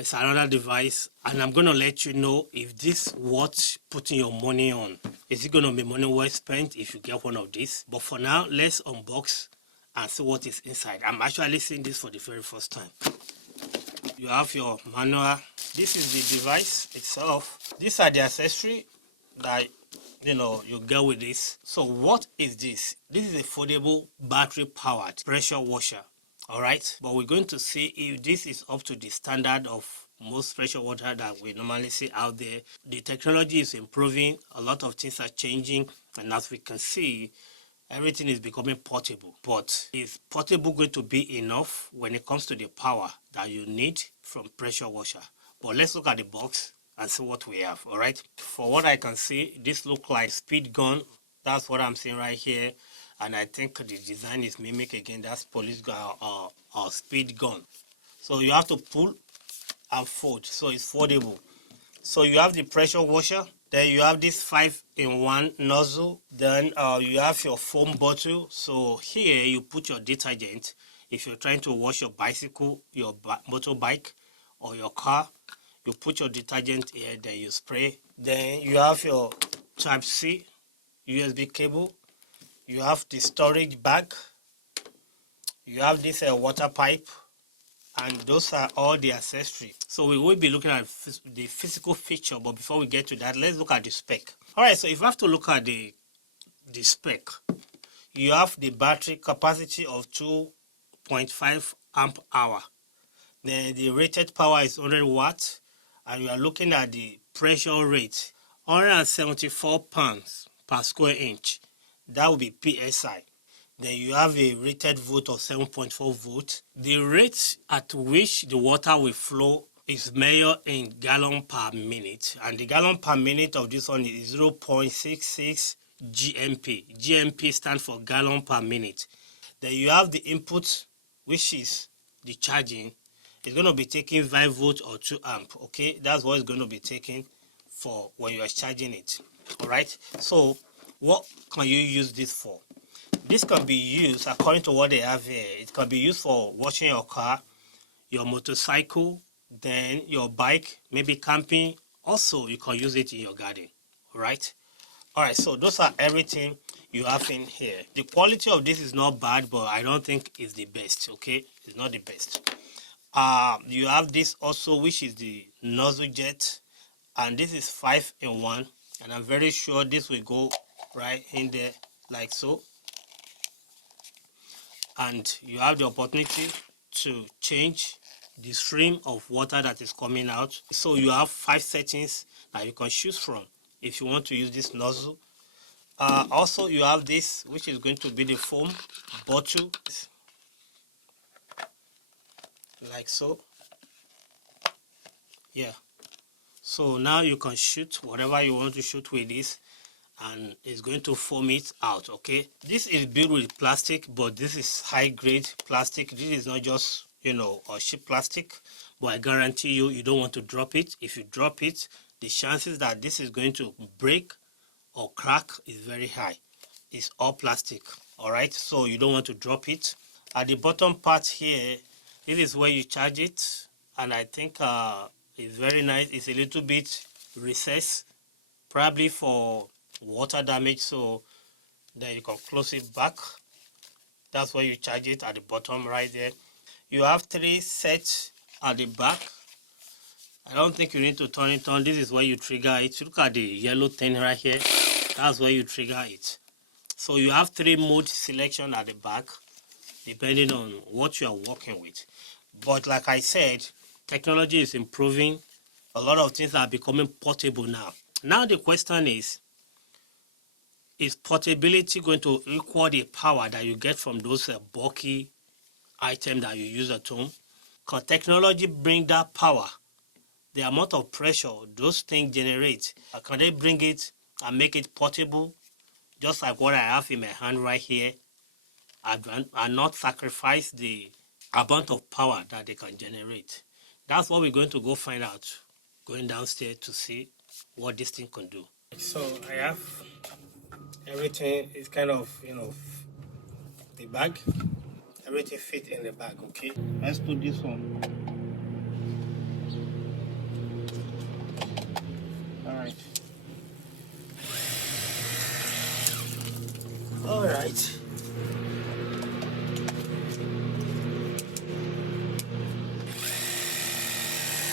It's another device, and I'm going to let you know if this worth putting your money on. Is it going to be money well spent if you get one of these? But for now, let's unbox and see what is inside. I'm actually seeing this for the very first time. You have your manual. This is the device itself. These are the accessories that you get with this. So what is this? This is a foldable battery powered pressure washer. All right, but we're going to see if this is up to the standard of most pressure water that we normally see out there. The technology is improving, a lot of things are changing, and as we can see, everything is becoming portable. But is portable going to be enough when it comes to the power that you need from pressure washer? But let's look at the box and see what we have. All right, for what I can see, this looks like speed gun. That's what I'm seeing right here. And I think the design is mimic again, that's police gun or speed gun. So you have to pull and fold, so it's foldable. So you have the pressure washer, then you have this 5-in-1 nozzle, then you have your foam bottle. So here you put your detergent. If you're trying to wash your bicycle, your motorbike, or your car, you put your detergent here, then you spray. Then you have your Type-C USB cable. You have the storage bag, you have this water pipe, and those are all the accessories. So we will be looking at the physical feature, but before we get to that, let's look at the spec. All right, so if you have to look at the spec, you have the battery capacity of 2.5 amp hour. Then the rated power is 100 watts, and you are looking at the pressure rate, 174 pounds per square inch. That will be PSI. Then you have a rated volt of 7.4 volts. The rate at which the water will flow is measured in gallon per minute. And the gallon per minute of this one is 0.66 GMP. GMP stands for gallon per minute. Then you have the input, which is the charging. It's going to be taking 5 volts or 2 amp. Okay, that's what it's going to be taking for when you are charging it. All right, so what can you use this for? This can be used, according to what they have here, it can be used for washing your car, your motorcycle, then your bike, maybe camping. Also, you can use it in your garden. All right, so those are everything you have in here. The quality of this is not bad, but I don't think it's the best. Okay, it's not the best. You have this also, which is the nozzle jet, and this is 5-in-1, and I'm very sure this will go right in there like so. And you have the opportunity to change the stream of water that is coming out. So you have 5 settings that you can choose from if you want to use this nozzle. Also, you have this, which is going to be the foam bottle, like so. Yeah, so now you can shoot whatever you want to shoot with this, and it's going to foam it out. Okay, this is built with plastic, but this is high grade plastic. This is not just a cheap plastic, but I guarantee you don't want to drop it. If you drop it, the chances that this is going to break or crack is very high. It's all plastic. All right, so you don't want to drop it. At the bottom part here, this is where you charge it, and I think it's very nice. It's a little bit recessed, probably for water damage, so then you can close it back. That's where you charge it, at the bottom right there. You have 3 sets at the back. I don't think you need to turn it on. This is where you trigger it. Look at the yellow thing right here. That's where you trigger it. So you have 3 mode selection at the back, depending on what you are working with. But like I said, technology is improving. A lot of things are becoming portable now. Now the question is portability going to equal the power that you get from those bulky items that you use at home? Can technology bring that power, the amount of pressure those things generate? Can they bring it and make it portable, just like what I have in my hand right here, and not sacrifice the amount of power that they can generate? That's what we're going to go find out, going downstairs to see what this thing can do. So I have everything is kind of, the bag. Everything fit in the bag, okay? Let's put this one. right.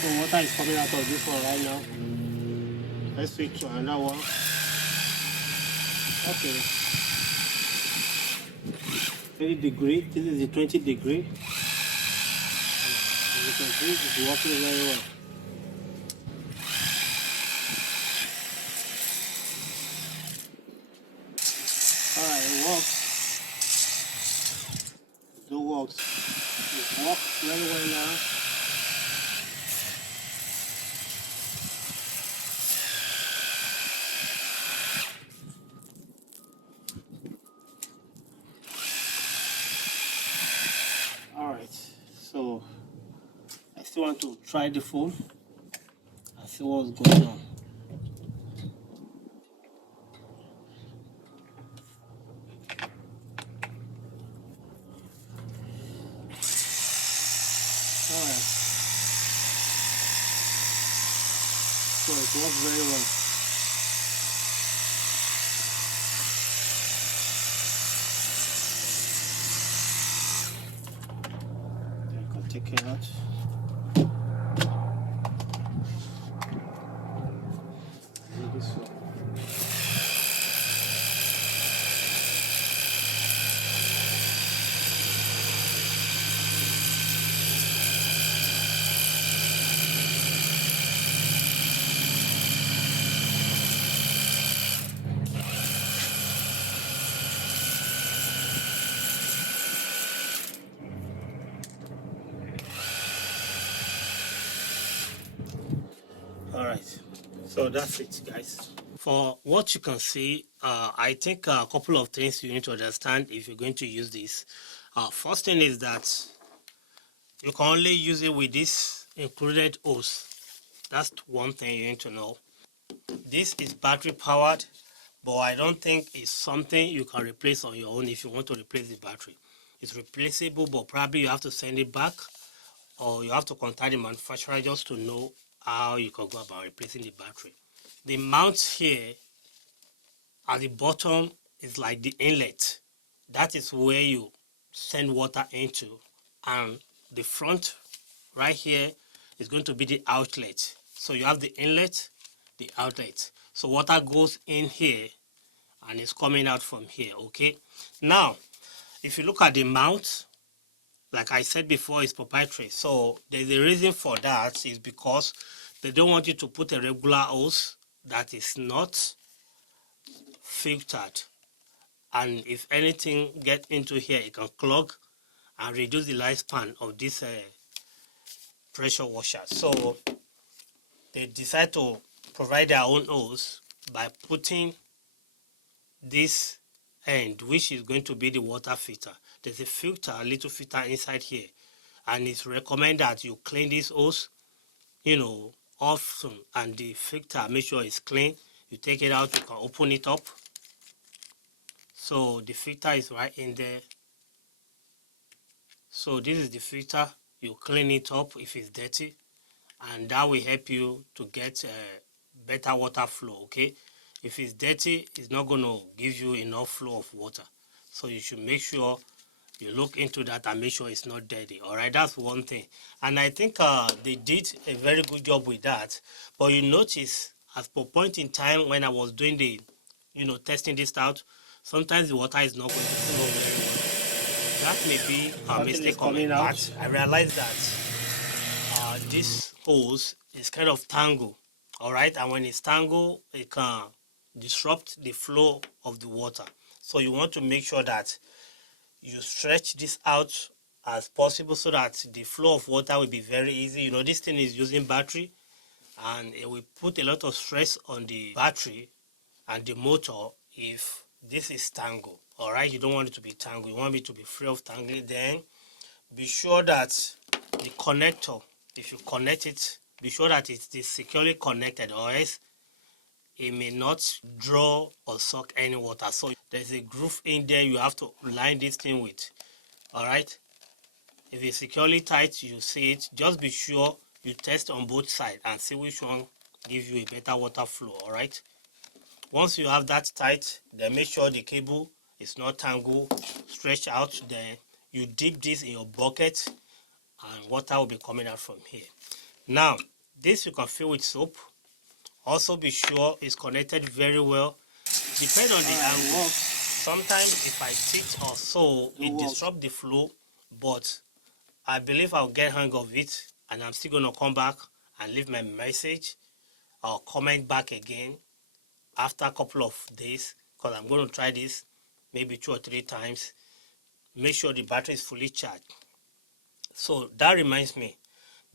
So water is coming out of this one right now. Let's switch to another one. Okay. 20 degree. This is the 20 degree. As you can see, it's working very well. Alright, it works. It works. It works very well now. Alright, so I still want to try the phone and see what's going on. Alright, so it works very well. You can take it out. This one. Alright, so that's it, guys. For what you can see, I think a couple of things you need to understand if you're going to use this. First thing is that you can only use it with this included hose. That's one thing you need to know. This is battery powered, but I don't think it's something you can replace on your own if you want to replace the battery. It's replaceable, but probably you have to send it back, or you have to contact the manufacturer just to know how you can go about replacing the battery. The mount here at the bottom is like the inlet. That is where you send water into, and the front right here is going to be the outlet. So you have the inlet, the outlet. So water goes in here and it's coming out from here. Okay, now if you look at the mount, like I said before, it's proprietary. So there's a reason for that, is because they don't want you to put a regular hose that is not filtered, and if anything get into here, it can clog and reduce the lifespan of this pressure washer. So they decide to provide their own hose by putting this end, which is going to be the water filter. There's a filter, a little filter inside here, and it's recommended that you clean this hose, often, and the filter, make sure it's clean. You take it out, you can open it up. So the filter is right in there. So this is the filter. You clean it up if it's dirty, and that will help you to get better water flow. Okay, if it's dirty, it's not going to give you enough flow of water. So you should make sure you look into that and make sure it's not dirty. All right, that's one thing. And I think they did a very good job with that. But you notice at a point in time when I was doing the testing this out, sometimes the water is not going to flow very well. That may be a mistake on my part. I realized that this hose is kind of tangled. All right, and when it's tangled, it can disrupt the flow of the water. So you want to make sure that you stretch this out as possible so that the flow of water will be very easy. This thing is using battery, and it will put a lot of stress on the battery and the motor if this is tangled. All right, you don't want it to be tangled. You want it to be free of tangling. Then be sure that the connector, if you connect it, be sure that it is securely connected, or else it may not draw or suck any water. So there's a groove in there you have to line this thing with. All right, if it's securely tight, you see it. Just be sure you test on both sides and see which one gives you a better water flow. All right, once you have that tight, then make sure the cable it's not tangled, stretch out. Then you dip this in your bucket and water will be coming out from here. Now this you can fill with soap. Also be sure it's connected very well. Depend on the angle. Sometimes if I sit or so, it disrupts the flow, but I believe I'll get hang of it, and I'm still gonna come back and leave my message or comment back again after a couple of days, because I'm going to try this maybe 2 or 3 times. Make sure the battery is fully charged. So that reminds me,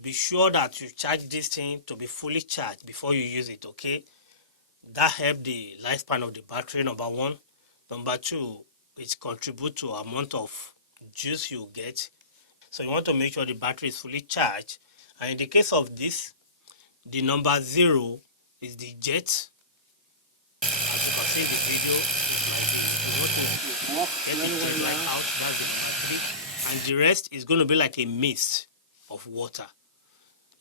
be sure that you charge this thing to be fully charged before you use it, okay? That helps the lifespan of the battery, number 1. Number 2, it contributes to amount of juice you get. So you want to make sure the battery is fully charged. And in the case of this, the number 0 is the jet. As you can see in the video, it's like you want to get the jet light out, that's the number 3. And the rest is going to be like a mist of water.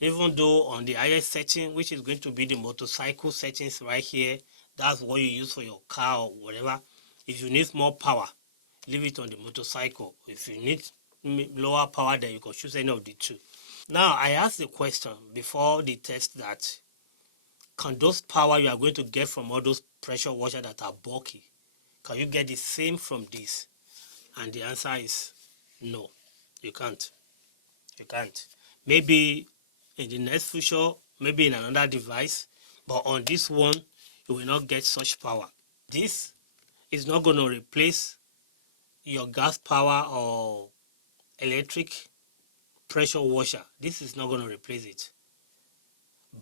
Even though on the highest setting, which is going to be the motorcycle settings right here, that's what you use for your car or whatever. If you need more power, leave it on the motorcycle. If you need lower power, then you can choose any of the 2. Now, I asked the question before the test that, can those power you are going to get from all those pressure washers that are bulky, can you get the same from this? And the answer is no, you can't. You can't. Maybe in the next future, maybe in another device, but on this one, you will not get such power. This is not going to replace your gas power or electric pressure washer. This is not going to replace it.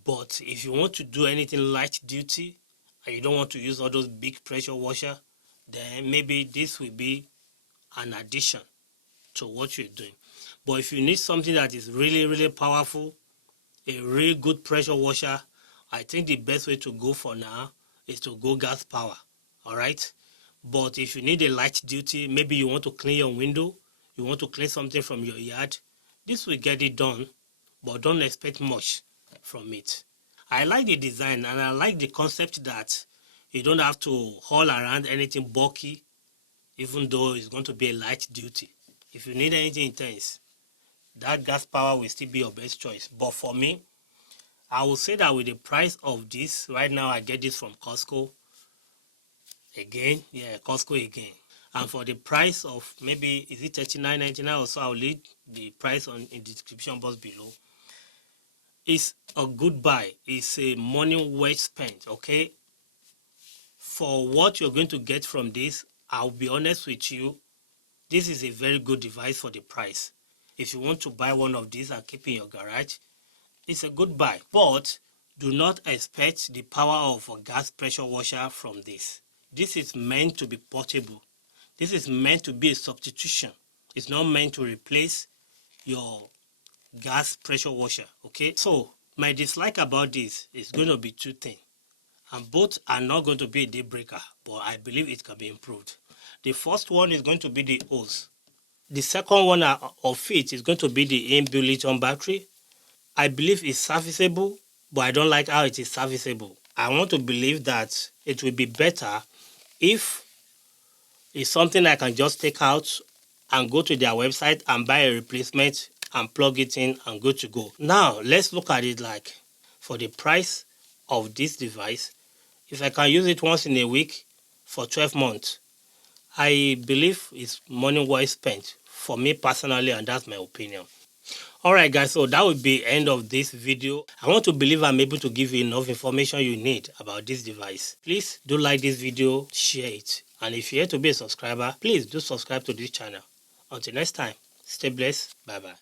But if you want to do anything light duty and you don't want to use all those big pressure washer, then maybe this will be an addition to what you're doing. But if you need something that is really, really powerful, a really good pressure washer, I think the best way to go for now is to go gas power. All right. But if you need a light duty, maybe you want to clean your window, you want to clean something from your yard, this will get it done, but don't expect much from it. I like the design and I like the concept that you don't have to haul around anything bulky, even though it's going to be a light duty. If you need anything intense, that gas power will still be your best choice. But for me, I will say that with the price of this, right now I get this from Costco. Again, yeah, Costco again. And for the price of maybe, is it $39.99 or so, I'll leave the price in the description box below. It's a good buy. It's a money well spent, okay? For what you're going to get from this, I'll be honest with you, this is a very good device for the price. If you want to buy one of these and keep in your garage, it's a good buy. But do not expect the power of a gas pressure washer from this. This is meant to be portable. This is meant to be a substitution. It's not meant to replace your gas pressure washer, okay? So my dislike about this is going to be 2 things, and both are not going to be a deal breaker, but I believe it can be improved. The first one is going to be the hose. The second one of it is going to be the inbuilt lithium battery. I believe it's serviceable, but I don't like how it is serviceable. I want to believe that it will be better if it's something I can just take out and go to their website and buy a replacement and plug it in and go to go. Now, let's look at it like, for the price of this device, if I can use it once in a week for 12 months, I believe it's money well spent for me personally, and that's my opinion. Alright guys, so that would be the end of this video. I want to believe I'm able to give you enough information you need about this device. Please do like this video, share it, and if you're here to be a subscriber, please do subscribe to this channel. Until next time, stay blessed, bye bye.